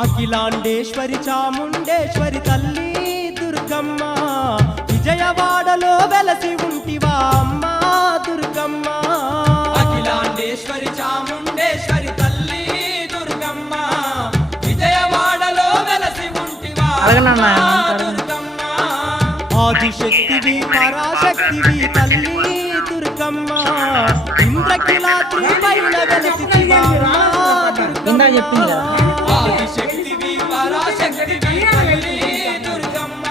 అఖిలాండేశ్వరి చాముండేశ్వరి తల్లి దుర్గమ్మ, విజయవాడలో వెలసి ఉంటివా అమ్మా దుర్గమ్మ. అఖిలాండేశ్వరి చాముండేశ్వరి తల్లి దుర్గమ్మ, విజయవాడలో వెలసి ఉంటివా దుర్గమ్మ. ఆదిశక్తివి పరాశక్తివి తల్లి దుర్గమ్మ, ఇంద్రకిలాద్రి పైన వెలసితివా అమ్మా దుర్గమ్మ. చెప్పింది కదా. ఆదిశక్తివి పరాశక్తివి తల్లి దుర్గమ్మ,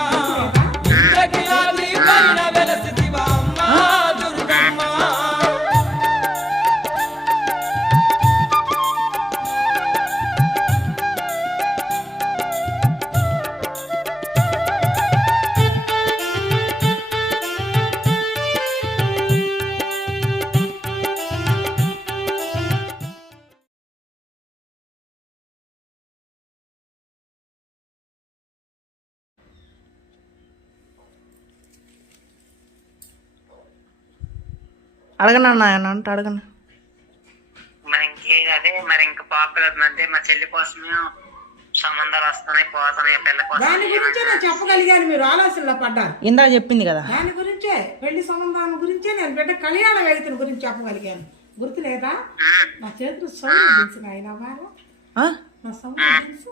ఇంద్రకిలాద్రి పైన వెలసితివా అమ్మా దుర్గమ్మ. అడగనా అంటే అడగను. మరి అదే మరి ఇంకా పాపులర్ అంటే మా చెల్లి కోసమే సంబంధాలు వస్తున్నాయి పోతున్నాయి, పిల్ల కోసం. దాని గురించే నేను చెప్పగలిగాను, మీరు ఆలోచనలో పడ్డారు. ఇందా చెప్పింది కదా. దాని గురించే పెళ్లి సంబంధాల గురించే నేను బిడ్డ కళ్యాణ వేదికల గురించి చెప్పగలిగాను. గుర్తు లేదా? నా చేతులు సౌండ్ తెలుసు ఆయన బాగా, నా సౌండ్ తెలుసు.